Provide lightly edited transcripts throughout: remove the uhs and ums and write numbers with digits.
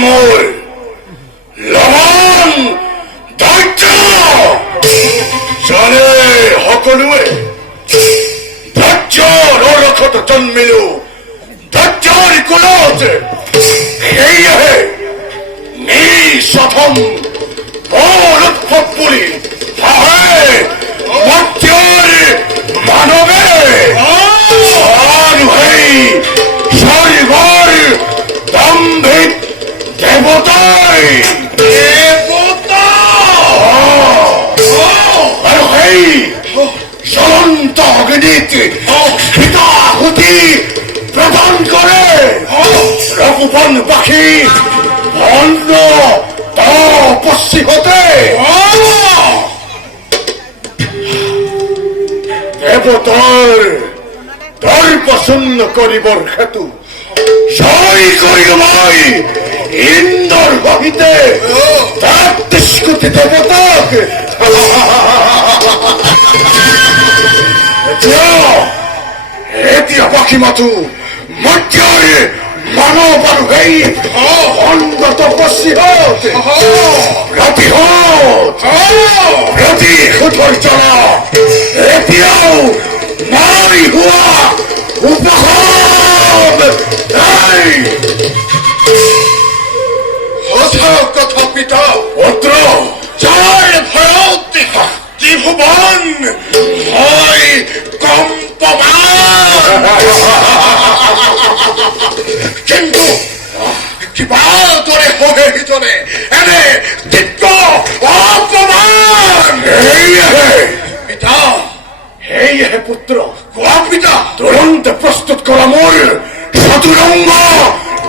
মূল লবণ ধৈৰ্য জানে সকলোৱে ধৈৰ্যৰ অৰখত জন্মিলো ধৈৰ্যৰ কুলত সেয়েহে নিঃস্বাৰ্থম পৰোৎসৱ বুলি ভাবে মৰ্ত্যৰ মানৱে আৰু সেই স্বৰ্গৰ দম্ভিক দেৱতাই আৰু সেই জ্বলন্ত অগ্নিত সীতাহুতি প্ৰদান কৰে ৰঘুবনবাসী ভণ্ড তপস্বীহতে দেৱতাৰ দৰ্পচূন্য কৰিবৰ হেতু জয় কৰিলো মই ইন্দ্ৰৰ সহিতে ৩৩ কোটি দেৱতাক এতিয়া বাকী মাথো মৰ্ত্যৰ মানৱ আৰু সেই ভণ্ড তপস্বীহত প্ৰতিশোধৰ জ্বালা এতিয়াও নাই হোৱা উপশম সঁচা কথা পিতা পুত্ৰ যাৰ ভয়ত ত্ৰিভুৱন হয় কম্পমান কিন্তু কিবা দৰে হয়ে সিজনে এনে তীব্ৰ অপমান পিতা সেয়েহে পুত্ৰ কোৱা পিতা তুৰন্ত প্ৰস্তুত কৰা মোৰ চতুৰংগ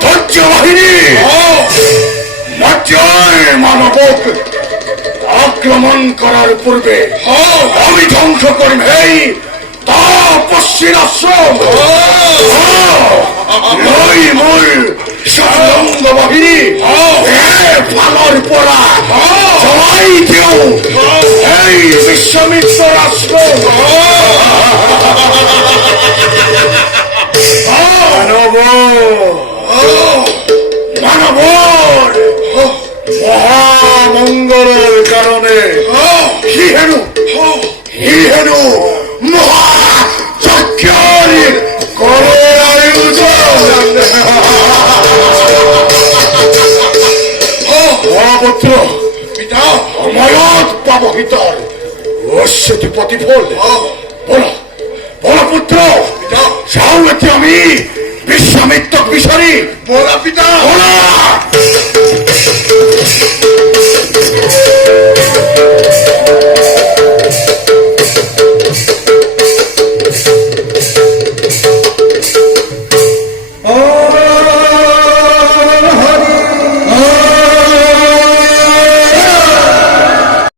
ধৈৰ্য বাহিনী মৰ্ত্যৰ মানৱক আক্ৰমণ কৰাৰ পূৰ্বে আমি ধ্বংস কৰিম সেই তপস্বীৰ আশ্ৰম লৈ মোৰ চতুৰংগ বাহিনী ফালৰ পৰা জ্বলাই দিওঁ এই বিশ্বামিত্ৰৰ আশ্ৰম মানৱৰ মহামংগলৰ কাৰণে সি হেনো মহাযজ্ঞৰ কৰে আয়োজন মহাপুত্ৰ পিতা সময়ত পাবহি তাৰ অশ্বতী প্ৰতিফল বলা বলা পুত্ৰ যাওঁ এতিয়া আমি বিশ্বামিত্ৰক বিচাৰি বলা পিতা বলা